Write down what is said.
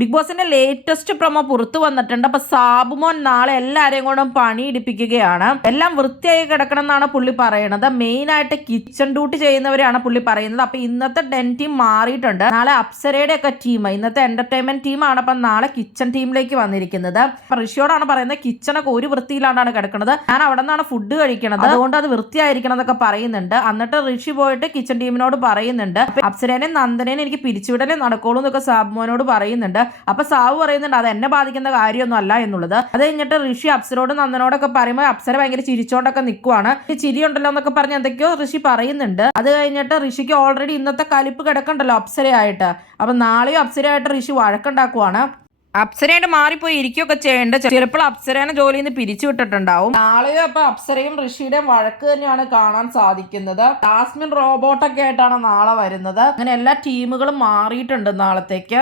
Big ബോസിന്റെ latest promo പുറത്തു വന്നിട്ടുണ്ട്. അപ്പൊ സാബുമോൻ നാളെ എല്ലാരെയും കൊണ്ടും പണിയിടിപ്പിക്കുകയാണ്. എല്ലാം വൃത്തിയായി കിടക്കണം എന്നാണ് പുള്ളി പറയുന്നത്. മെയിൻ ആയിട്ട് കിച്ചൺ ഡ്യൂട്ടി ചെയ്യുന്നവരെയാണ് പുള്ളി പറയുന്നത്. അപ്പൊ ഇന്നത്തെ ഡെൻ ടീം മാറിയിട്ടുണ്ട്. നാളെ അപ്സരയുടെ ഒക്കെ ടീം, ഇന്നത്തെ എന്റർടൈൻമെന്റ് ടീമാണ്. അപ്പൊ നാളെ കിച്ചൺ ടീമിലേക്ക് വന്നിരിക്കുന്നത്. അപ്പൊ ഋഷിയോടാണ് പറയുന്നത് കിച്ചണൊക്കെ ഒരു വൃത്തിയിലാണ് കിടക്കുന്നത്, ഞാൻ അവിടെ നിന്നാണ് ഫുഡ് കഴിക്കണത്, അതുകൊണ്ട് അത് വൃത്തിയായിരിക്കണം എന്നൊക്കെ പറയുന്നുണ്ട്. എന്നിട്ട് ഋഷി പോയിട്ട് കിച്ചൺ ടീമിനോട് പറയുന്നുണ്ട് അപ്സരേനെയും നന്ദനേനും എനിക്ക് പിരിച്ചുവിടലേ നടക്കുള്ളൂ എന്നൊക്കെ സാബുമോനോട് പറയുന്നുണ്ട്. അപ്പൊ സാബു പറയുന്നുണ്ട് അത് എന്നെ ബാധിക്കുന്ന കാര്യമൊന്നും അല്ല എന്നുള്ളത്. അത് കഴിഞ്ഞിട്ട് ഋഷി അപ്സരോടും നന്ദനോടൊക്കെ പറയുമ്പോൾ അപ്സര ഭയങ്കര ചിരിച്ചോണ്ടൊക്കെ നിൽക്കുവാണ്. ചിരി ഉണ്ടല്ലോ എന്നൊക്കെ പറഞ്ഞ് എന്തൊക്കെയോ ഋഷി പറയുന്നുണ്ട്. അത് കഴിഞ്ഞിട്ട് ഋഷിക്ക് ഓൾറെഡി ഇന്നത്തെ കലിപ്പ് കിടക്കണ്ടല്ലോ അപ്സരയായിട്ട്. അപ്പൊ നാളെയും അപ്സരയായിട്ട് ഋഷി വഴക്കുണ്ടാക്കുവാണ്. അപ്സരയായിട്ട് മാറിപ്പോയി ഇരിക്കുകയൊക്കെ ചെയ്യേണ്ട. ചിലപ്പോൾ അപ്സരേനെ ജോലിയിൽ നിന്ന് പിരിച്ചു വിട്ടിട്ടുണ്ടാവും. നാളെയും അപ്പൊ അപ്സരയും ഋഷിയുടെയും വഴക്ക് തന്നെയാണ് കാണാൻ സാധിക്കുന്നത്. ജാസ്മിൻ റോബോട്ടൊക്കെ ആയിട്ടാണ് നാളെ വരുന്നത്. അങ്ങനെ എല്ലാ ടീമുകളും മാറിയിട്ടുണ്ട് നാളത്തേക്ക്.